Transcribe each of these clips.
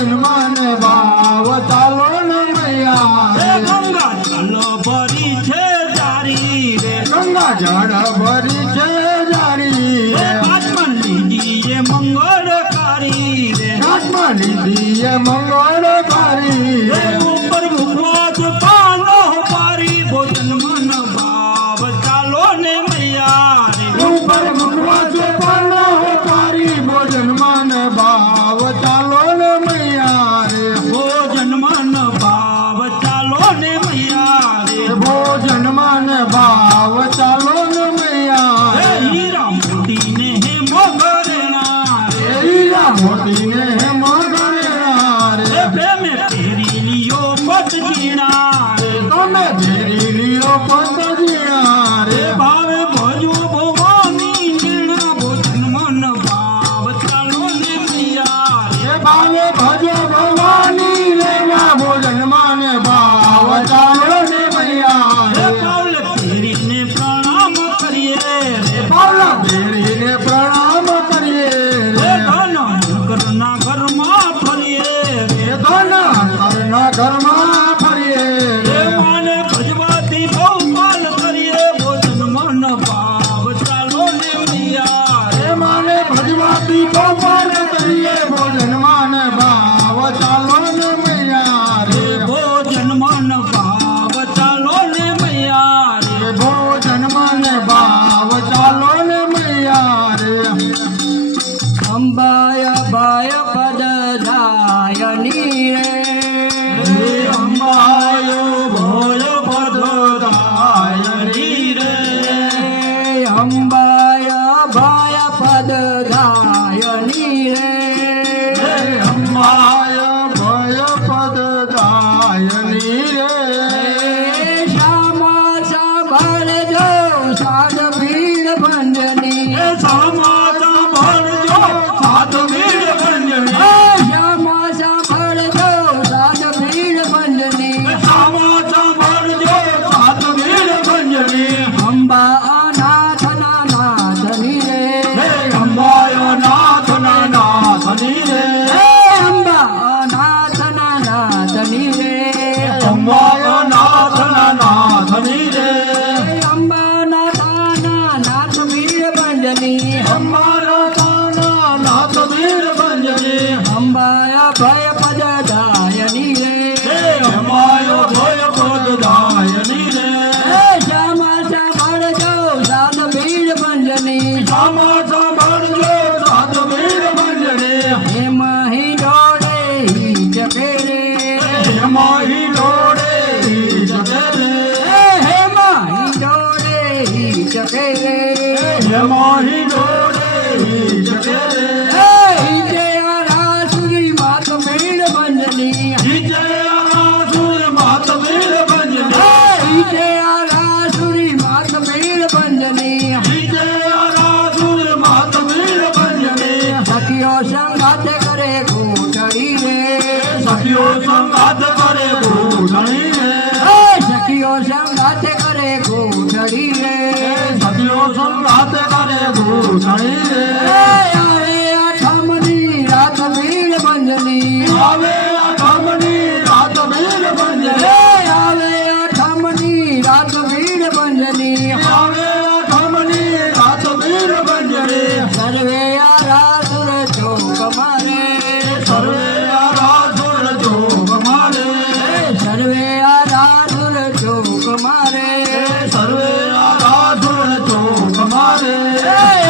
ભોજનમાં ભાવ ચાલો ને મૈયા ગંગા જળ ભરી છે જારી રે ગંગા જળ ભરી છે જારી રે આત્મનિધિએ મંગળકારી રે આત્મનિધિએ મંગળકારી રે ઉપર મુખવાસ પાનો પારી ભોજનમાં ભાવ ચાલો ને મૈયા રે ઉપર મુખવાસ પાનો પારી ભોજનમાં ભાવ ચાલો ને મૈયા રે ભોજનમાં ભાવ ચાલો ને મૈયા રે ભોજનમાં ભાવ ચાલો ને મૈયા રે હીરા મોતીને હે મોગરણા રે હીરા મોતીને મગરેણા રે પ્રેમે ફેરી લિયો પત જીણા રે તમે ફેરી લ્યો પતજીણા રે ભાવે ભજો ભવાની નીણા ભોજનમાં ભાવ ચાલો ને મૈયા રે એ ભાવે ભજો ભવાની લેવા ભોજનમાં ભાવ ચાલો ને મૈયા રે પાવલ ફેરીને પ્રણામ કરીએ રે પાવલા ફેરીને પ્રણામ કરીએ રે ધન ઘરના ઘરમાં ફરીએ રે ધન અંતરના ઘરમાં ફરીએ રે રે માને ભજવાથી ગૌપાલ કરીએ ભોજનમાં ભાવ ચાલો ને મૈયા રે એ માને ભજવાતી ગોપાલ કરીએ ભોજનમાં ભાવ ચાલો ને મૈયા રે ભોજનમાં ભાવ ચાલો ને મૈયા રે એ ભોજનમાં ભાવ ચાલો ને મૈયા રે અંબાય બાય પદ ધાયની રે હે અંબાયો ભોય પદદાયની રે અંબાય બાય પદ ધાયની રે હે અંબાય ભય પદદાયની રે શ્યામા સાંભળજો સાધ ભીડ ભંજની સમાચાર ભણજો સાધવીર બંજની શ્યામા સાંભળજો સાધ ભીડ ભંજની સમાચાર ભણજો સાધવીર બંજની અંબા અનાથના નાથની રે હે અંબાયો નાથના નાથની રે અંબા અનાથના નાથની રે અંબાયો નાથના નાથની રે અંબા નાથના નાથ ભીડ ભંજની અમારો તાના નાથવીર બંજની અંબાય ભય પદ દાયની રે હે અંબાયો ભય પદદાયની રે શ્યામા સાંભળજો સાધ ભીડ ભંજની સમાચાર ભણજો સાધવીર બંજની હેમ હિંડોળે જપે રે માહી ડોળે જતે રે હેમ હિંડોળે જપે રે માહી ડોળે જતે રે હિંડે આરાસુરી માત ભીડ ભંજની જીતે આસુર માતવીર બંજની હિંડે આરાસુરી માત ભીડ ભંજની જીતે આસુર માતવીર બંજની સખીઓ સંગાત કરે ઘૂંટડી રે સખીઓ સંગાત કરે ભૂષણી રે સખીઓ સંગાત કરે ઘૂંટડી રે સખીઓ સંગાત કરે ભૂષણી રે આવે આઠમની રાત ભીડ ભંજની આવે આઠમની રાત વીર બંજની આવે આઠમની રાત ભીડ ભંજની આવે આઠમની રાત વીર બંજની સર્વે આરાસુર ચોક મારે સર્વે આરાસુર જોગ મારે સર્વે આરાસુર ચોક મારે સર્વે આરાસુર જોગ મારે આવે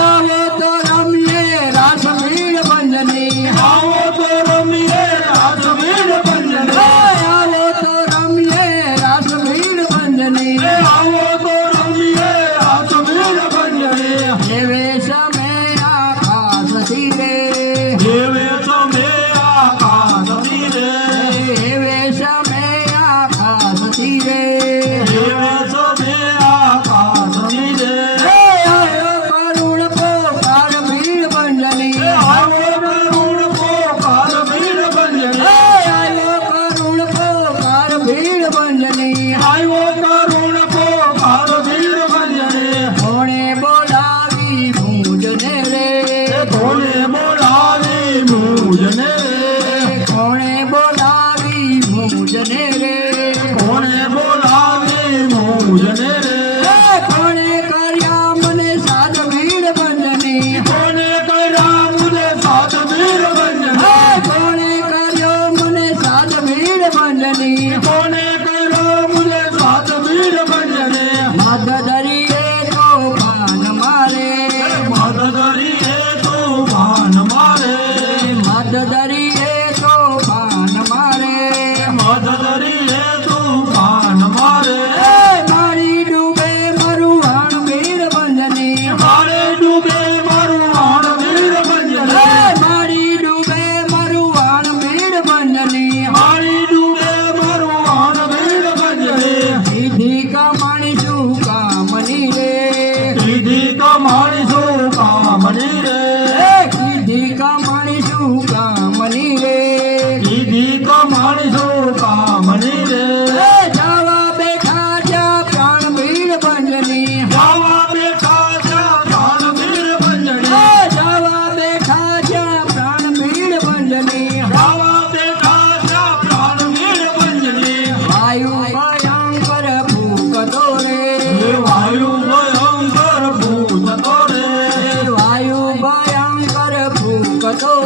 તો રમીએ રાસ ભીડ ભંજની આવો તો રમીએ રાત વીર બંજની આવે તો રમીએ રાસ ભીડ ભંજની આવો તો રમીએ રાત વીર બંજની એવે સમય આકાશથી રે દેવે સમે આકાશની રે એવે સમય આકાશથી રે દેવે સમે આકાશની રે આવ્યો કરુણ પોકાર ભીડ ભંજની આવો કરુણ પોકાર વીર બંજની આવ્યો કરુણ પોકાર ભીડ ભંજની આવ્યો કરુણ પોકાર વીર બંજની કોણે બોલાવી ભૂજને રે કોને બોલાવી મુજને કોણે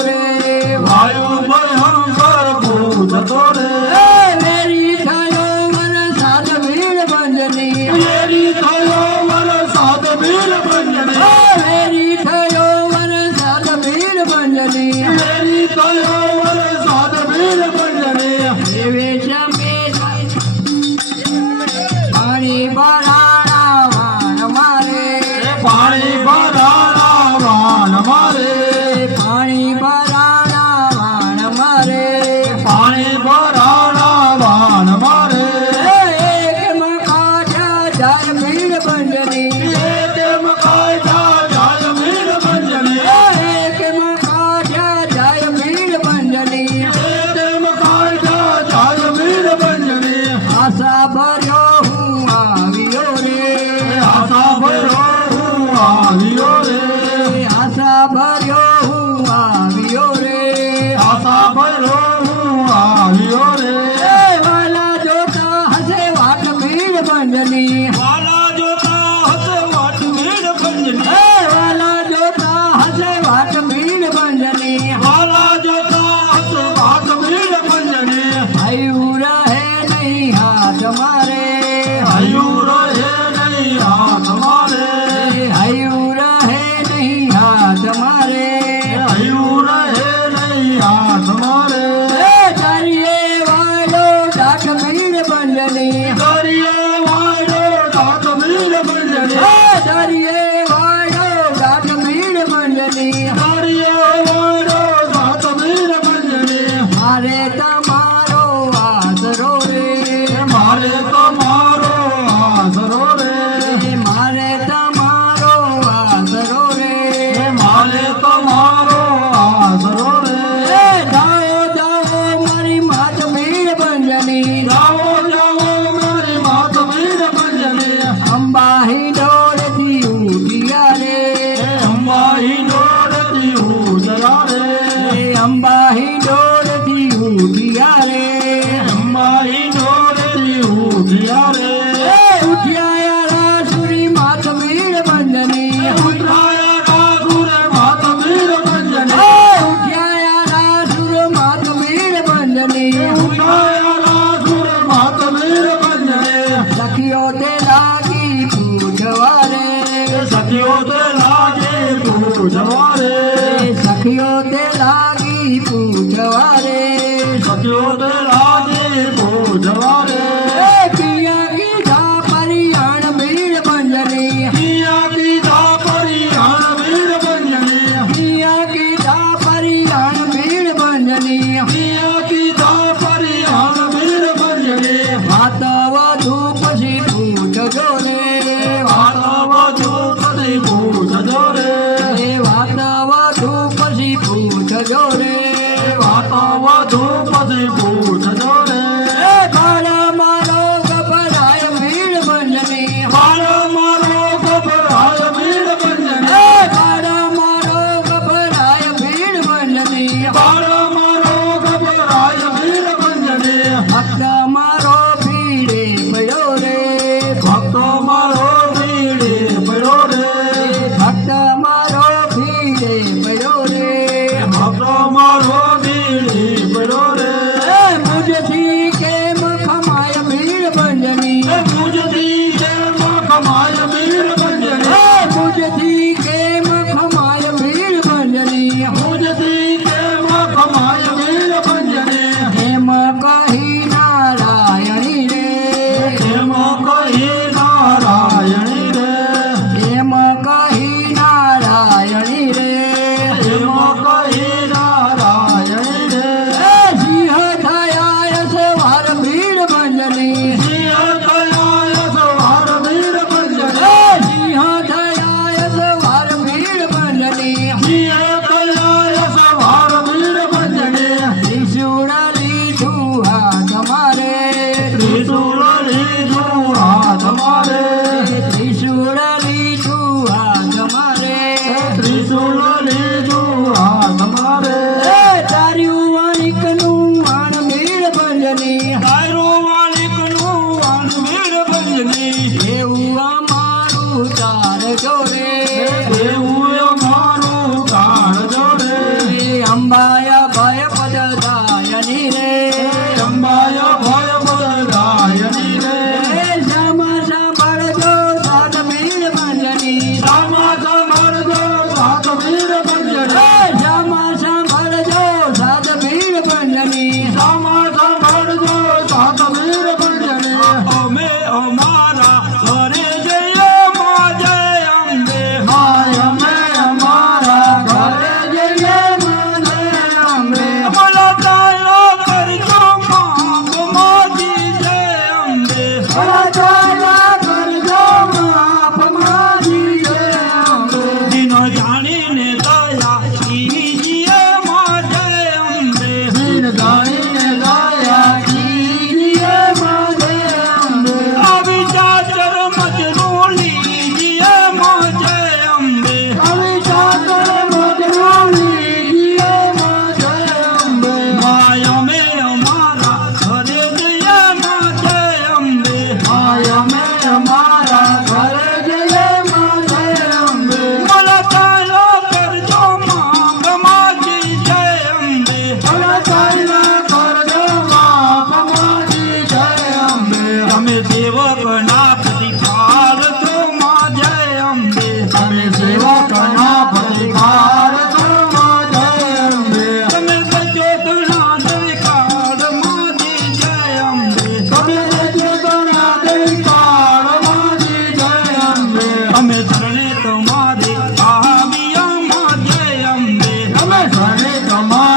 રે વાયુ ભયંકર ભૂત રે વેરી થયો વરસાદ વીર બંજની વેરી થયો વરસાદ વીર બંજની વેરી થયો વરસાદ વીર બંજની વેરી થયો વરસાદ વીર બંજની દેવેશ પાણી ભરાણા વાણ મારે પાણી ભરાણા વાન મારે પાણી ભરાણા વાણ મારે પાણી ભરાણા વાન મારે એક મકાઠા જાર વીર બંજની એક મકાયા જાય વીર બંજની એક મકાઠા જાર વીર બંજની એક મકાયા જાય વીર બંજની આશા ભર્યો હું આવ્યો રે આશા ભરો હું આવ્યો રે આશા ભર્યો હું આવ્યો રે આશા ભરો હું આવ્યો રે વાલા જોતા હસે વાટ વીર બંજની વાલા જોતા હસે વાટ વીર બંજની વાલા જોતા હસે વાટ વીર બંજની વાલા જોતા હસે વાટ વીર બંજની આયુ રહે નહીં હાથ મારે આયુ રહે નહીં હાથ મારે આયુ રહે નહીં હાથ મારે આયુ રહે નહીં હાથ મારે તારીએ વાલો ડાક વીર બંજની દરિયે વાયડો ડાક વીર બંજની તારીએ વાલો ડાક વીર બંજની દરિયે વાયડો ડાક વીર બંજની મારે તમારો આસરો રે મારે તમારો આસરો રે મારે તમારો આસરો રે મારે તમારો આસરો રે જાઓ જાઓ મારી માત વીર બંજની જાઓ જાઓ મારી માત વીર બંજની અંબાહી ડોળથી ઉઠ્યા રે અંબાઈ ડોળતી ઉજળા રે અંબાહી ડોળથી ઉઠ્યા રે અંબાઈ ડોળતી ઉજળા રે ઉઠ્યા સુરી માત વીર બંજની ઉતરાયા રાઘુર માત વીર બંજની ઉઠ્યા સુર માત વીર બંજની ઉતરાયા રાઘુર માત વીર બંજની સખીઓ તે લાગી પૂછવા રે સખીઓ તે લાગે પૂજવા રે સખીઓ તે લાગી પૂછવા રે સખીઓ તે લાગે પૂજવા રે પિયા કીધા પરિયાણ વીર બંજની કિયા કીધા પરિયાણ વીર બંજની પિયા કીધા પરિયાણ વીર બંજની કિયા કીધા પરિયાણ વીર બંજની વાત વધુ પછી પૂછજો રે વાત વધુ પછી પૂછજો રે વાત વધુ પછી પૂછજો રે વાત વધુ પછી પૂછજો રે કાળા મારો ગભરાય વીર બંજની મારો મારો ગભરાય વીર બંજની કાળા મારો ગભરાય વીર બંજની મારો મારો ગભરાય વીર બંજની ભક્ત મારો ભીડે પડ્યો રે ભક્તો મારો ભીડે પડ્યો રે ભક્ત મારો ભીડે પડ્યો રે ભક્તો મારો ભીડે પડ્યો રે મુજથી કેમ ખમાય વીર બંજની મુજથી કેમ કમાય વીર બંજની મુજથી કેમ ખમાય વીર બંજની મુજથી કેમ કમાય વીર બંજની એમ કહી નારાયણી રે એમ કહી નારાયણી રે એમ કહી નારાયણી રે એમ કહી નારાયણી રે સિંહ થયા સવાર વીર બંજની સિંહ થયા સવાર વીર બંજની સિંહ થયા સવાર વીર બંજની સિંહ થયા સવાર વીર બંજની અંબાય ભય પદદાયની રે અંબાય ભય પદદાયની રે શ્યામા સાંભળજો સાત વીર ભંજની શ્યામા સાંભળજો સાત વીર ભંજની શ્યામા સાંભળજો સાત વીર ભંજની શ્યામા સાંભળજો સાત વીર ભંજની અમે અમારા ઘરે જઈએ માં જય અંબે હાય અમે અમારા ઘરે જઈએ માં જય અંબે બોલો ચાલો કરજો માં માજી જય અંબે ભલા ચાલા કરજો માફ માજી જય અંબે દિનો જાણીને દયા કીજીએ માં જય અંબે દીન દાણીને દયા કીજીએ માં જય અંબે આવી ચાચર મજનું લીજીએ માં જય અંબે આવી ચાકર મજરૂરી જીએ માં જય અંબે માય અમે અમારા ઘરે જઈએ માં જય અંબે હાય અમે અમારા ઘરે જઈએ માં જય અંબે બોલો ચાલો કરજો માં માજી જય અંબે ભલા ચાલા કરજો માફ માજી જય અંબે તમે સેવકના પ્રતિકાર છો માં જય અંબે અમે સેવકના પ્રતિકાર છો માં જય અંબે તમે બચો ઘણા દેખાડ માજી જય અંબે તમે જગતના દેવકાર માજી જય અંબે અમે શરણે તમારે આવ્યા માં જય અંબે અમે ઘરે તમારા